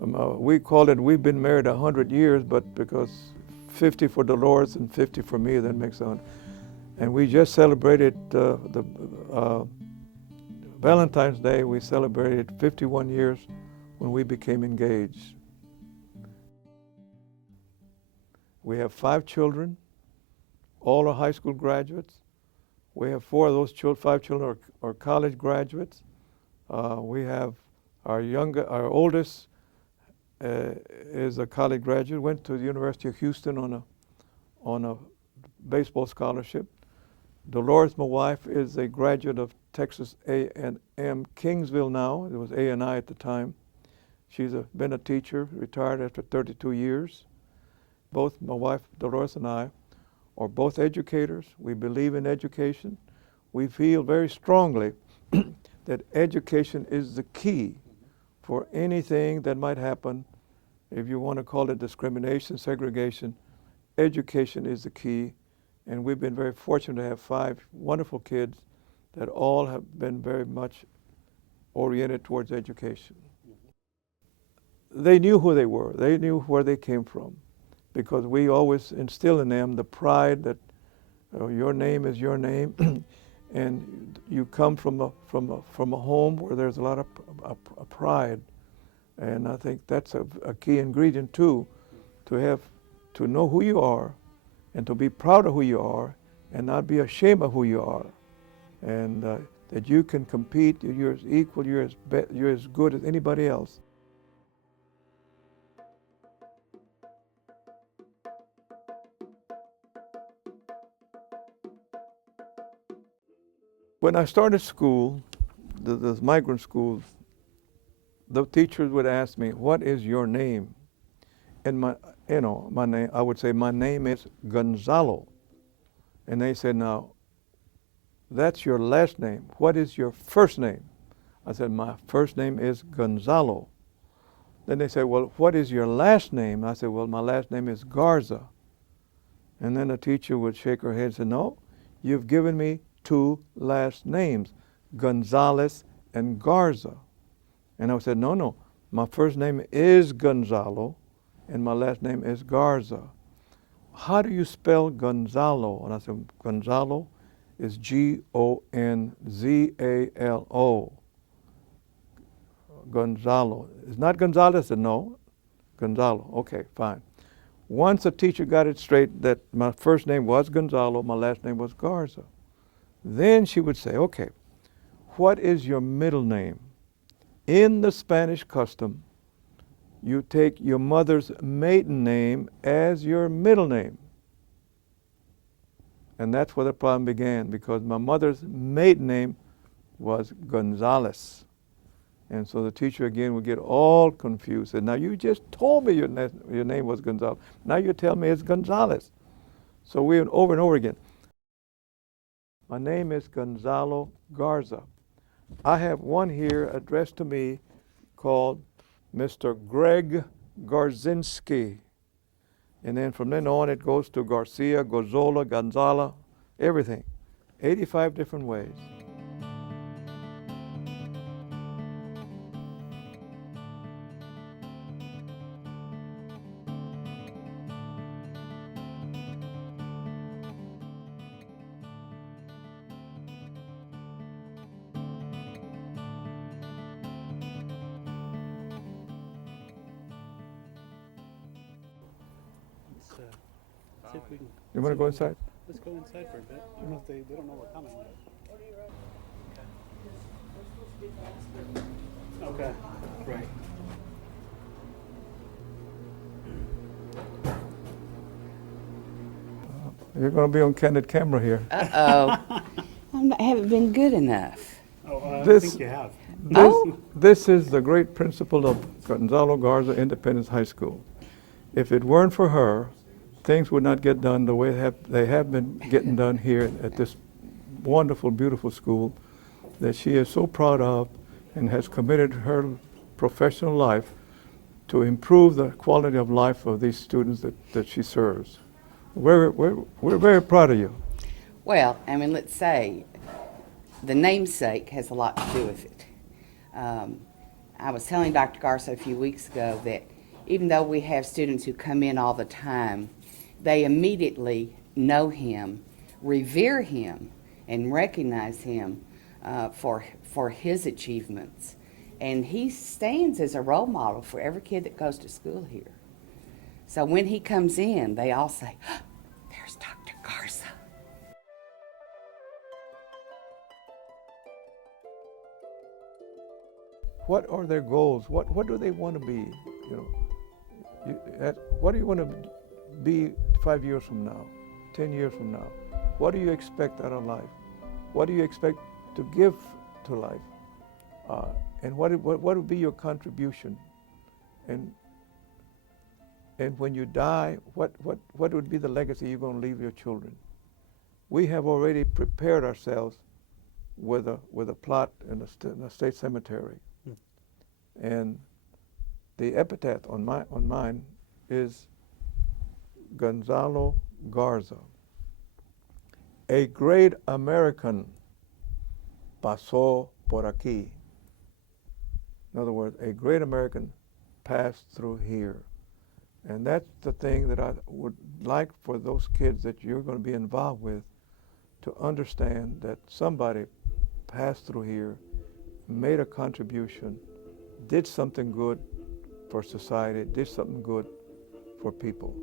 We call it, we've been married 100 years, but because 50 for Dolores and 50 for me, that makes 100. And we just celebrated the Valentine's Day. We celebrated 51 years when we became engaged. We have 5 children. All are high school graduates. We have 4 of those 5 children are college graduates. We have our oldest is a college graduate, went to the University of Houston on a baseball scholarship. Dolores, my wife, is a graduate of Texas A&M Kingsville now. It was A&I at the time. She's been a teacher, retired after 32 years. Both my wife, Dolores, and I are both educators. We believe in education. We feel very strongly that education is the key for anything that might happen. If you want to call it discrimination, segregation, education is the key. And we've been very fortunate to have 5 wonderful kids that all have been very much oriented towards education. They knew who they were. They knew where they came from, because we always instill in them the pride that your name is your name, and you come from a home where there's a lot of pride. And I think that's a key ingredient too, to know who you are, and to be proud of who you are, and not be ashamed of who you are, and that you can compete. You're as equal. You're as good as anybody else. When I started school, the migrant schools, the teachers would ask me, "What is your name?" And my name, I would say, "My name is Gonzalo." And they said, "Now, that's your last name. What is your first name?" I said, "My first name is Gonzalo." Then they said, "Well, what is your last name?" I said, "Well, my last name is Garza." And then the teacher would shake her head and say, "No, you've given me 2 last names, Gonzalez and Garza." And I said, no, my first name is Gonzalo, and my last name is Garza. "How do you spell Gonzalo?" And I said, "Gonzalo is Gonzalo. Gonzalo. It's not Gonzalez?" I said, "No, Gonzalo." "Okay, fine." Once the teacher got it straight that my first name was Gonzalo, my last name was Garza, then she would say, "Okay, what is your middle name?" In the Spanish custom, you take your mother's maiden name as your middle name. And that's where the problem began, because my mother's maiden name was Gonzalez. And so the teacher again would get all confused. And, "Now you just told me your name was Gonzalo. Now you tell me it's Gonzalez." So we went over and over again. My name is Gonzalo Garza. I have one here addressed to me called Mr. Greg Garzinski. And then from then on it goes to Garcia, Gozola, Gonzala, everything. 85 different ways. See if we can. You want to go inside? Let's go inside for a bit. I don't know if they don't know we're coming. But. Okay. Right. You're going to be on candid camera here. Uh-oh. I haven't been good enough. Oh, I This- think you have. This is the great principle of Gonzalo Garza Independence High School. If it weren't for her, things would not get done the way they have been getting done here at this wonderful, beautiful school that she is so proud of, and has committed her professional life to improve the quality of life of these students that she serves. We're very proud of you. Well, I mean, let's say the namesake has a lot to do with it. I was telling Dr. Garza a few weeks ago that even though we have students who come in all the time, they immediately know him, revere him, and recognize him for his achievements. And he stands as a role model for every kid that goes to school here. So when he comes in, they all say, "Oh, there's Dr. Garza." What are their goals? What do they want to be? You know, what do you want to be 5 years from now, 10 years from now? What do you expect out of life? What do you expect to give to life? And what would be your contribution? And when you die, what would be the legacy you're going to leave your children? We have already prepared ourselves with a plot in a state cemetery. And the epitaph on mine is Gonzalo Garza, a great American pasó por aquí. In other words, a great American passed through here. And that's the thing that I would like for those kids that you're going to be involved with to understand that somebody passed through here, made a contribution, did something good for society, did something good for people.